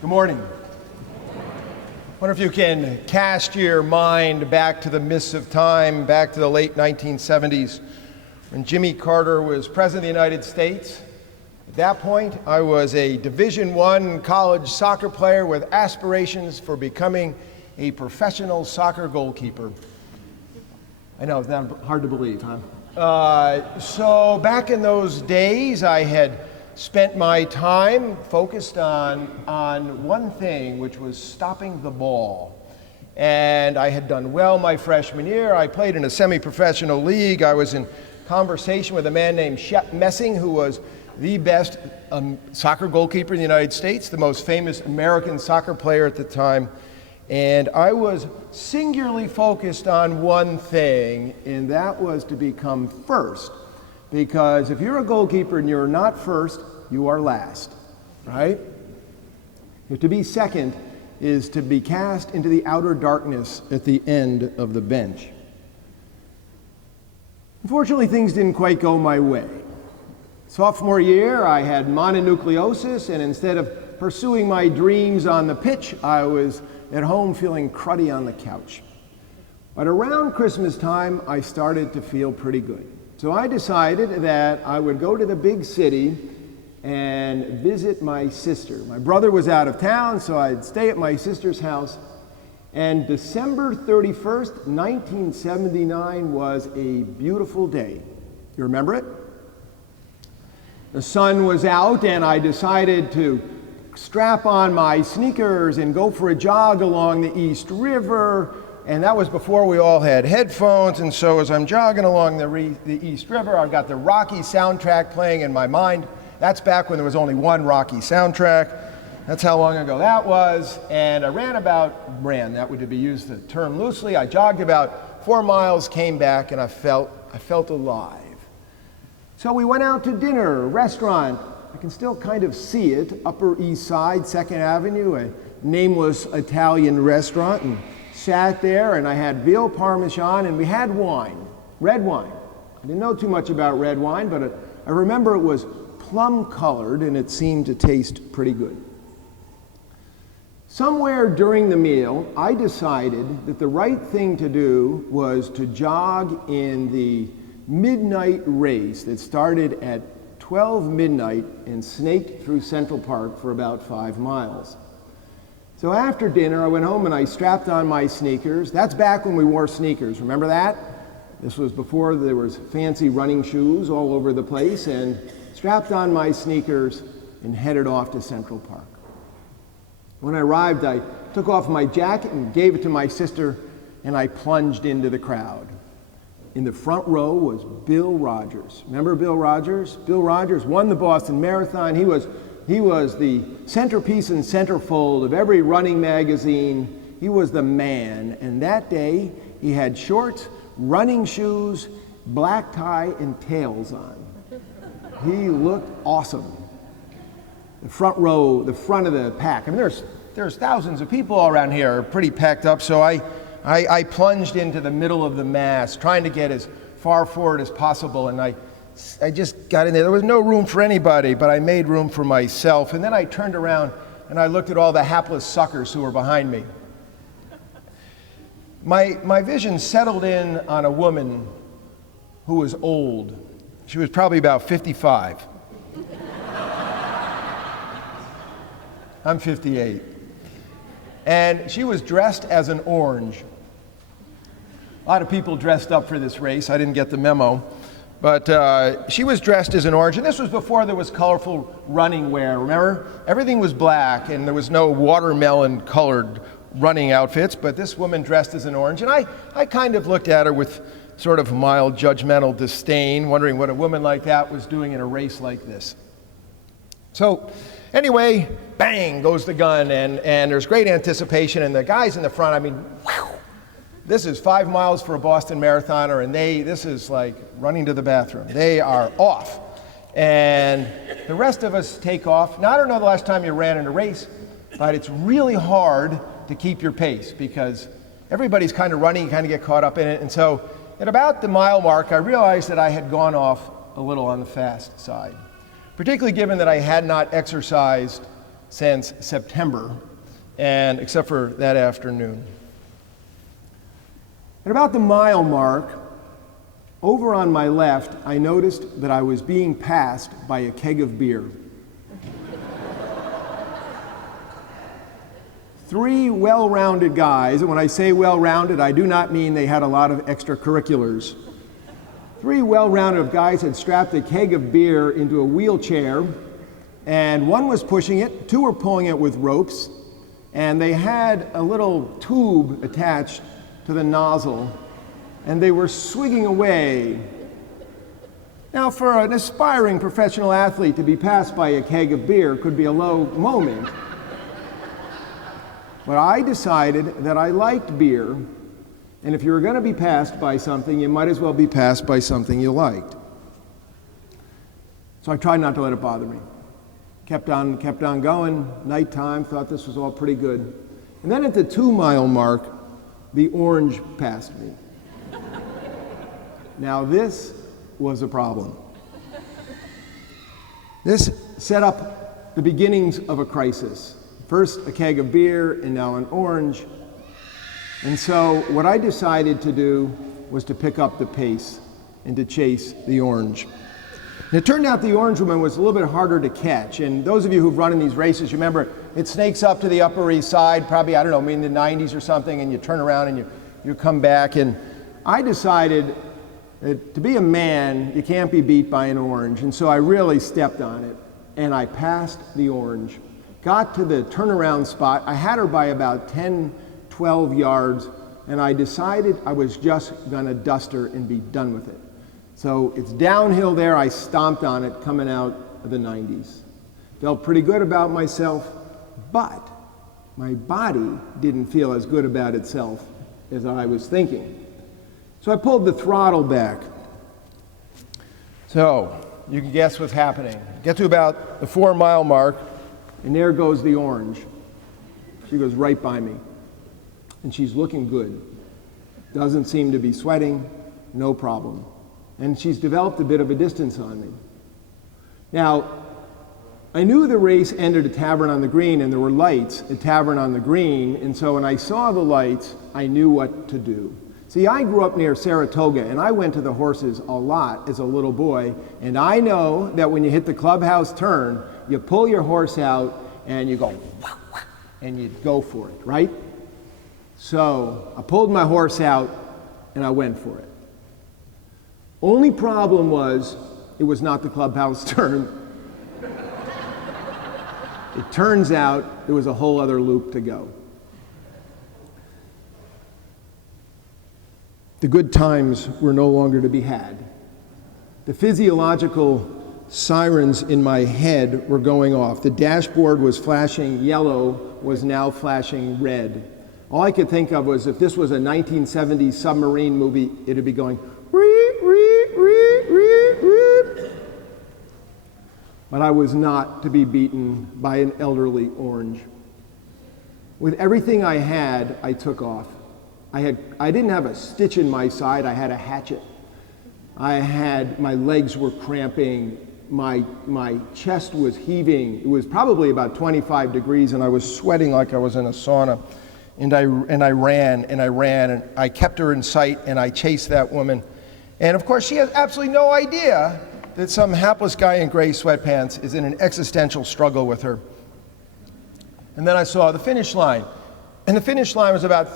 Good morning. I wonder if you can cast your mind back to the mists of time, back to the late 1970s, when Jimmy Carter was President of the United States. At that point, I was a Division I college soccer player with aspirations for becoming a professional soccer goalkeeper. I know, it's not hard to believe, huh? So back in those days, I had spent my time focused on one thing, which was stopping the ball. And I had done well my freshman year. I played in a semi-professional league. I was in conversation with a man named Shep Messing, who was the best soccer goalkeeper in the United States, the most famous American soccer player at the time. And I was singularly focused on one thing, and that was to become first. Because if you're a goalkeeper and you're not first, you are last, right? To be second is to be cast into the outer darkness at the end of the bench. Unfortunately, things didn't quite go my way. Sophomore year, I had mononucleosis, and instead of pursuing my dreams on the pitch, I was at home feeling cruddy on the couch. But around Christmas time, I started to feel pretty good. So I decided that I would go to the big city and visit my sister. My brother was out of town, so I'd stay at my sister's house. And December 31st, 1979 was a beautiful day. You remember it? The sun was out, and I decided to strap on my sneakers and go for a jog along the East River. And that was before we all had headphones, and so as I'm jogging along the East River, I've got the Rocky soundtrack playing in my mind. That's back when there was only one Rocky soundtrack. That's how long ago that was. And I that would be used the term loosely. I jogged about 4 miles, came back, and I felt alive. So we went out to dinner, a restaurant. I can still kind of see it, Upper East Side, 2nd Avenue, a nameless Italian restaurant, and sat there, and I had veal parmesan, and we had wine, red wine. I didn't know too much about red wine, but I remember it was plum-colored, and it seemed to taste pretty good. Somewhere during the meal, I decided that the right thing to do was to jog in the midnight race that started at 12 midnight and snaked through Central Park for about 5 miles. So after dinner, I went home and I strapped on my sneakers. That's back when we wore sneakers, remember that? This was before there was fancy running shoes all over the place, and strapped on my sneakers and headed off to Central Park. When I arrived, I took off my jacket and gave it to my sister, and I plunged into the crowd. In the front row was Bill Rogers. Remember Bill Rogers? Bill Rogers won the Boston Marathon. He was the centerpiece and centerfold of every running magazine. He was the man. And that day, he had shorts, running shoes, black tie, and tails on. He looked awesome. The front row, the front of the pack. I mean, there's thousands of people all around here, pretty packed up. So I plunged into the middle of the mass, trying to get as far forward as possible. And I just got in there. There was no room for anybody, but I made room for myself. And then I turned around and I looked at all the hapless suckers who were behind me. My vision settled in on a woman who was old. She was probably about 55. I'm 58. And she was dressed as an orange. A lot of people dressed up for this race. I didn't get the memo. But she was dressed as an orange, and this was before there was colorful running wear, remember? Everything was black, and there was no watermelon-colored running outfits, but this woman dressed as an orange, and I kind of looked at her with sort of mild judgmental disdain, wondering what a woman like that was doing in a race like this. So anyway, bang goes the gun, and there's great anticipation, and the guys in the front, I mean, whew, this is 5 miles for a Boston marathoner, and this is like running to the bathroom. They are off. And the rest of us take off. Now, I don't know the last time you ran in a race, but it's really hard to keep your pace because everybody's kind of running, you kind of get caught up in it. And so at about the mile mark, I realized that I had gone off a little on the fast side, particularly given that I had not exercised since September, and except for that afternoon. At about the mile mark, over on my left, I noticed that I was being passed by a keg of beer. 3 well-rounded guys, and when I say well-rounded, I do not mean they had a lot of extracurriculars. 3 well-rounded guys had strapped a keg of beer into a wheelchair, and one was pushing it, 2 were pulling it with ropes, and they had a little tube attached to the nozzle, and they were swigging away. Now, for an aspiring professional athlete to be passed by a keg of beer could be a low moment. But I decided that I liked beer, and if you were going to be passed by something, you might as well be passed by something you liked. So I tried not to let it bother me. Kept on going, nighttime, thought this was all pretty good. And then at the 2-mile mark, the orange passed me. Now this was a problem. This set up the beginnings of a crisis. First a keg of beer, and now an orange. And so what I decided to do was to pick up the pace and to chase the orange. And it turned out the orange woman was a little bit harder to catch. And those of you who've run in these races, you remember it snakes up to the Upper East Side, probably, I don't know, maybe in the 90s or something, and you turn around and you come back. And I decided that to be a man, you can't be beat by an orange. And so I really stepped on it, and I passed the orange. Got to the turnaround spot. I had her by about 10, 12 yards, and I decided I was just gonna dust her and be done with it. So it's downhill there. I stomped on it coming out of the 90s. Felt pretty good about myself, but my body didn't feel as good about itself as I was thinking. So I pulled the throttle back. So you can guess what's happening. Get to about the 4-mile mark, and there goes the orange. She goes right by me, and she's looking good. Doesn't seem to be sweating, no problem. And she's developed a bit of a distance on me. Now, I knew the race ended at Tavern on the Green, and there were lights at Tavern on the Green, and so when I saw the lights, I knew what to do. See, I grew up near Saratoga, and I went to the horses a lot as a little boy, and I know that when you hit the clubhouse turn, you pull your horse out, and you go, wah, wah, and you go for it, right? So I pulled my horse out, and I went for it. Only problem was, it was not the clubhouse turn. It turns out there was a whole other loop to go. The good times were no longer to be had. The physiological sirens in my head were going off. The dashboard was flashing yellow, was now flashing red. All I could think of was if this was a 1970s submarine movie, it'd be going, reep, reep, reep, reep, reep. But I was not to be beaten by an elderly orange. With everything I had, I took off. I didn't have a stitch in my side, I had a hatchet. My legs were cramping, my chest was heaving. It was probably about 25 degrees, and I was sweating like I was in a sauna. And I ran, and I kept her in sight, and I chased that woman. And of course, she has absolutely no idea that some hapless guy in gray sweatpants is in an existential struggle with her. And then I saw the finish line. And the finish line was about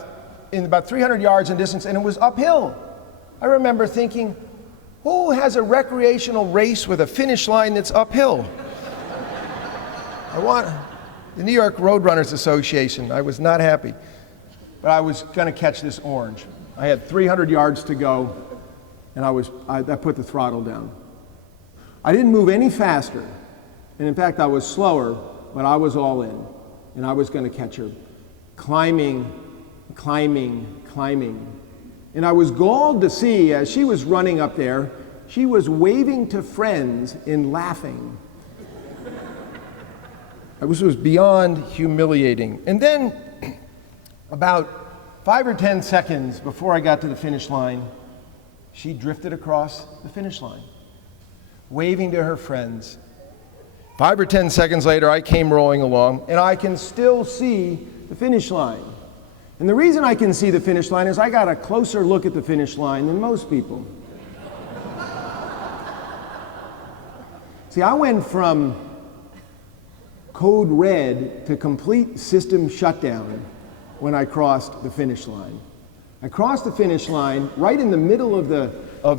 300 yards in distance, and it was uphill. I remember thinking, who has a recreational race with a finish line that's uphill? The New York Roadrunners Association. I was not happy. But I was going to catch this orange. I had 300 yards to go, and I put the throttle down. I didn't move any faster, and in fact I was slower, but I was all in, and I was going to catch her. Climbing, and I was galled to see as she was running up there, she was waving to friends and laughing. This was beyond humiliating. And then, about 5 or 10 seconds before I got to the finish line, she drifted across the finish line, waving to her friends. 5 or 10 seconds later, I came rolling along, and I can still see the finish line. And the reason I can see the finish line is I got a closer look at the finish line than most people. See, I went from code red to complete system shutdown when I crossed the finish line. I crossed the finish line right in the middle of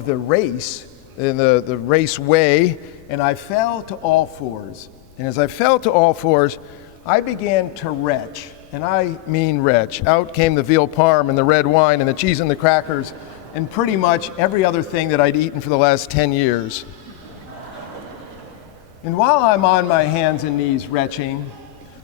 the race, in the raceway, and I fell to all fours. And as I fell to all fours, I began to retch, and I mean retch. Out came the veal parm and the red wine and the cheese and the crackers and pretty much every other thing that I'd eaten for the last 10 years. And while I'm on my hands and knees retching,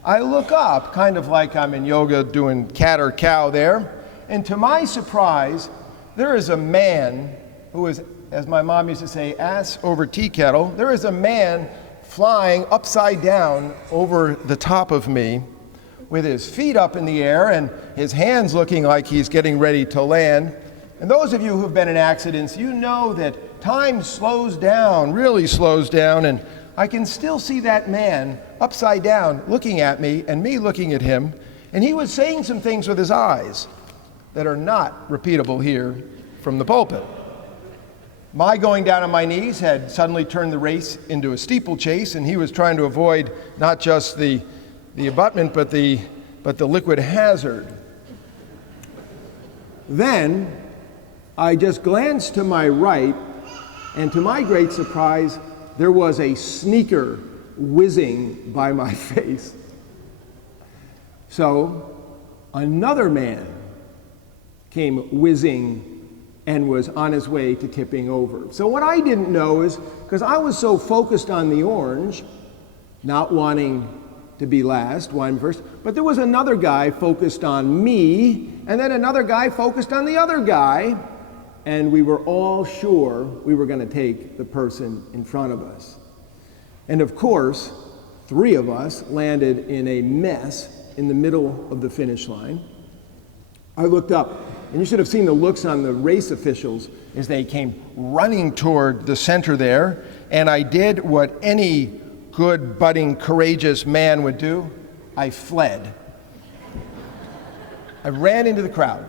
I look up, kind of like I'm in yoga doing cat or cow there, and to my surprise, there is a man who is, as my mom used to say, ass over tea kettle. There is a man flying upside down over the top of me with his feet up in the air and his hands looking like he's getting ready to land. And those of you who've been in accidents, you know that time slows down, really slows down, and I can still see that man upside down looking at me and me looking at him, and he was saying some things with his eyes that are not repeatable here from the pulpit. My going down on my knees had suddenly turned the race into a steeplechase, and he was trying to avoid not just the abutment, but the liquid hazard. Then I just glanced to my right, and to my great surprise, there was a sneaker whizzing by my face. So another man came whizzing and was on his way to tipping over. So what I didn't know is, because I was so focused on the orange, not wanting to be last, wanting first, but there was another guy focused on me, and then another guy focused on the other guy, and we were all sure we were going to take the person in front of us. And of course, 3 of us landed in a mess in the middle of the finish line. I looked up, and you should have seen the looks on the race officials as they came running toward the center there, and I did what any good, budding, courageous man would do. I fled. I ran into the crowd.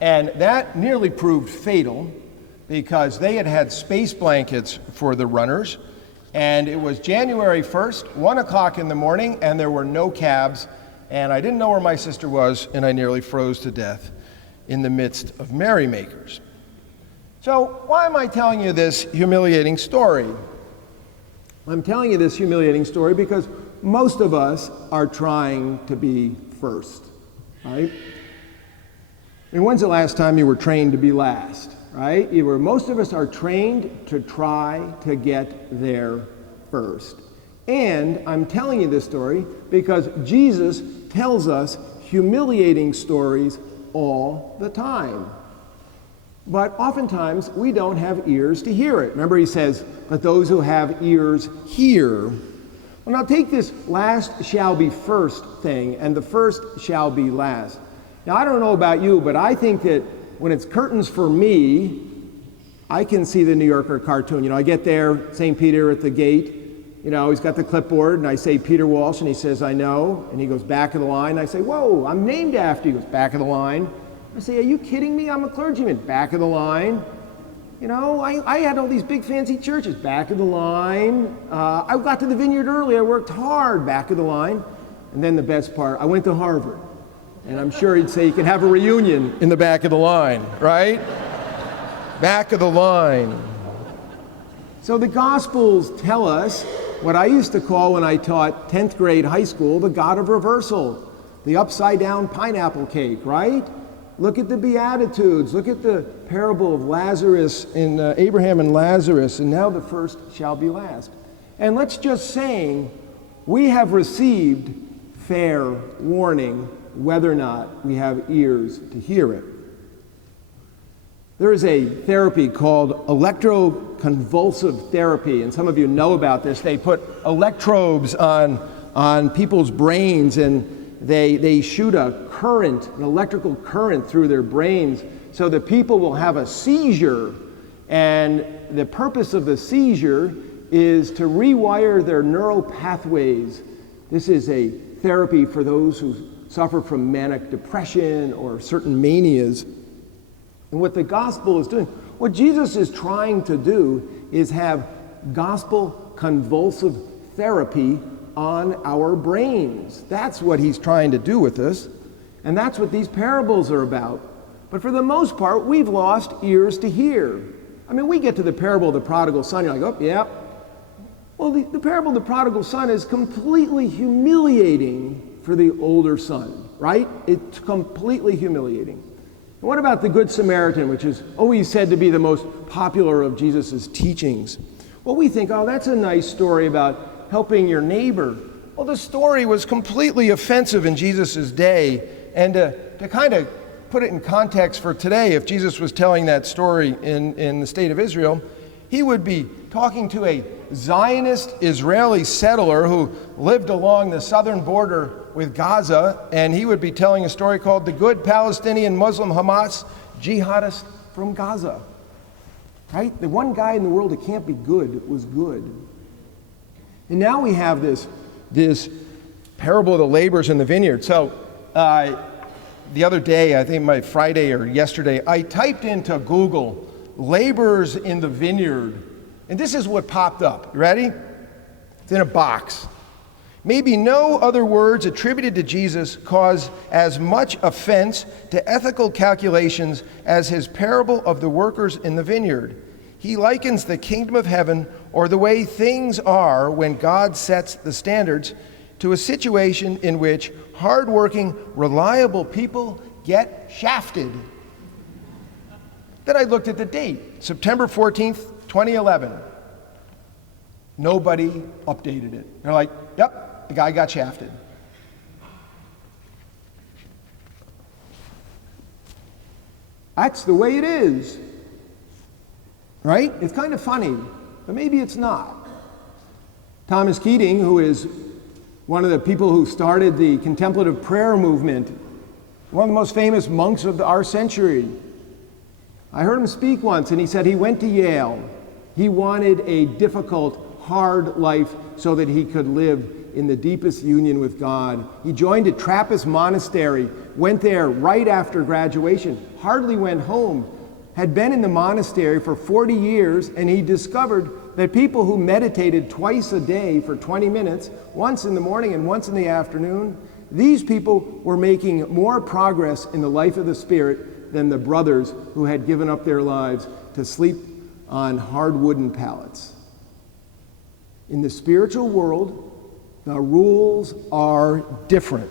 And that nearly proved fatal because they had had space blankets for the runners, and it was January 1st, 1 o'clock in the morning, and there were no cabs, and I didn't know where my sister was, and I nearly froze to death in the midst of merrymakers. So why am I telling you this humiliating story? I'm telling you this humiliating story because most of us are trying to be first, right? And when's the last time you were trained to be last, right? Most of us are trained to try to get there first. And I'm telling you this story because Jesus tells us humiliating stories all the time. But oftentimes we don't have ears to hear it. Remember, he says, "But those who have ears hear." Well, now take this last shall be first thing and the first shall be last. Now, I don't know about you, but I think that when it's curtains for me, I can see the New Yorker cartoon. I get there, St. Peter at the gate, he's got the clipboard, and I say, "Peter Walsh," and he says, "I know," and he goes, "Back of the line." I say, "Whoa, I'm named after you." He goes, "Back of the line." I say, "Are you kidding me? I'm a clergyman." "Back of the line." I had all these big fancy churches. "Back of the line." I got to the vineyard early. I worked hard. "Back of the line." And then the best part, I went to Harvard. And I'm sure he'd say you can have a reunion in the back of the line, right? Back of the line. So the Gospels tell us what I used to call, when I taught 10th grade high school, the God of reversal, the upside down pineapple cake, right? Look at the Beatitudes. Look at the parable of Lazarus in Abraham and Lazarus, and now the first shall be last. And let's just say we have received fair warning whether or not we have ears to hear it. There is a therapy called electroconvulsive therapy, and some of you know about this. They put electrodes on people's brains, and they shoot an electrical current through their brains so that people will have a seizure. And the purpose of the seizure is to rewire their neural pathways. This is a therapy for those who suffer from manic depression or certain manias. And what the gospel is doing, what Jesus is trying to do is have gospel convulsive therapy on our brains. That's what he's trying to do with us. And that's what these parables are about. But for the most part, we've lost ears to hear. I mean, we get to the parable of the prodigal son, you're like, oh, yeah. Well, the parable of the prodigal son is completely humiliating for the older son, right? It's completely humiliating. And what about the Good Samaritan, which is always said to be the most popular of Jesus' teachings? Well, we think, oh, that's a nice story about helping your neighbor. Well, the story was completely offensive in Jesus' day. And to kind of put it in context for today, if Jesus was telling that story in the state of Israel, he would be talking to a Zionist Israeli settler who lived along the southern border with Gaza, and he would be telling a story called The Good Palestinian Muslim Hamas Jihadist from Gaza. Right? The one guy in the world that can't be good was good. And now we have this parable of the laborers in the vineyard. So the other day, I think my Friday or yesterday, I typed into Google laborers in the vineyard, and this is what popped up. You ready? It's in a box. Maybe no other words attributed to Jesus cause as much offense to ethical calculations as his parable of the workers in the vineyard. He likens the kingdom of heaven, or the way things are when God sets the standards, to a situation in which hardworking, reliable people get shafted. Then I looked at the date, September 14th, 2011. Nobody updated it. They're like, yep, the guy got shafted. That's the way it is. Right? It's kind of funny, but maybe it's not. Thomas Keating, who is one of the people who started the contemplative prayer movement, one of the most famous monks of our century, I heard him speak once, and he said he went to Yale. He wanted a difficult, hard life so that he could live in the deepest union with God. He joined a Trappist monastery, went there right after graduation, hardly went home, had been in the monastery for 40 years, and he discovered that people who meditated twice a day for 20 minutes, once in the morning and once in the afternoon, these people were making more progress in the life of the Spirit than the brothers who had given up their lives to sleep on hard wooden pallets. In the spiritual world, the rules are different.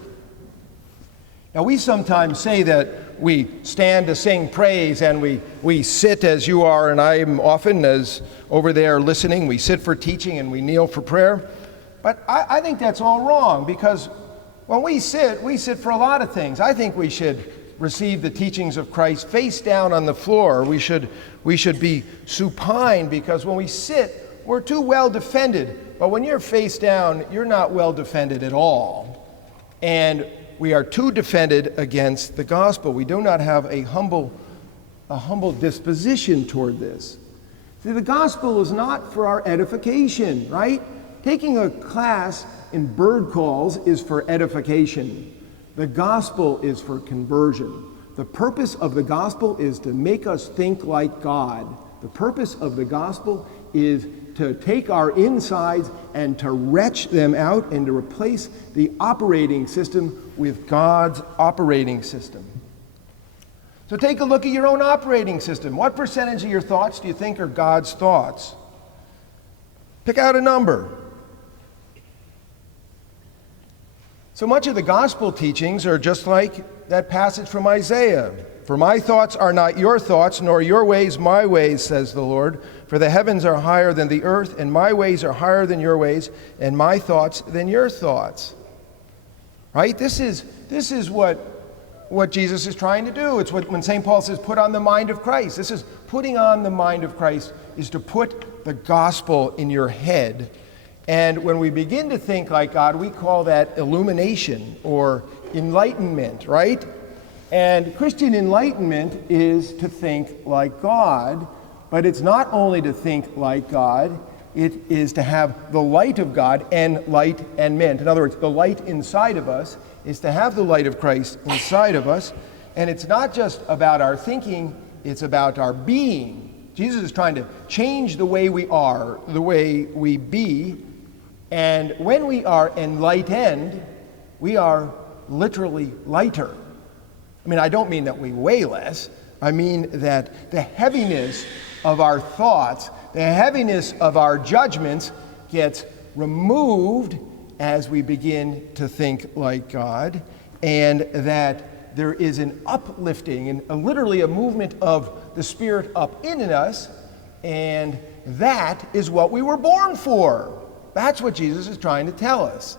Now, we sometimes say that we stand to sing praise and we sit as you are, and I'm often as over there listening. We sit for teaching and we kneel for prayer. But I think that's all wrong, because when we sit for a lot of things. I think we should receive the teachings of Christ face down on the floor. We should be supine, because when we sit, we're too well defended. But when you're face down, you're not well defended at all. And we are too defended against the gospel. We do not have a humble disposition toward this. See, the gospel is not for our edification, right? Taking a class in bird calls is for edification. The gospel is for conversion. The purpose of the gospel is to make us think like God. The purpose of the gospel is to take our insides and to wrench them out and to replace the operating system with God's operating system. So take a look at your own operating system. What percentage of your thoughts do you think are God's thoughts? Pick out a number. So much of the gospel teachings are just like that passage from Isaiah. For my thoughts are not your thoughts, nor your ways my ways, says the Lord. For the heavens are higher than the earth, and my ways are higher than your ways, and my thoughts than your thoughts. Right? This is what Jesus is trying to do. It's what when St. Paul says, put on the mind of Christ. This is putting on the mind of Christ, is to put the gospel in your head. And when we begin to think like God, we call that illumination or enlightenment, right? And Christian enlightenment is to think like God, but it's not only to think like God, It is to have the light of God and light and meant. In other words, the light inside of us is to have the light of Christ inside of us. And it's not just about our thinking, it's about our being. Jesus is trying to change the way we are, the way we be. And when we are enlightened, we are literally lighter. I mean, I don't mean that we weigh less. I mean that the heaviness of our thoughts, the heaviness of our judgments gets removed as we begin to think like God, and that there is an uplifting and literally a movement of the Spirit up in us, and that is what we were born for. That's what Jesus is trying to tell us.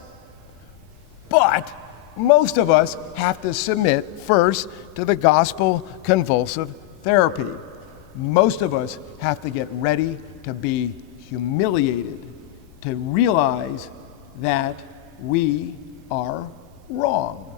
But most of us have to submit first to the gospel convulsive therapy. Most of us have to get ready to be humiliated, to realize that we are wrong.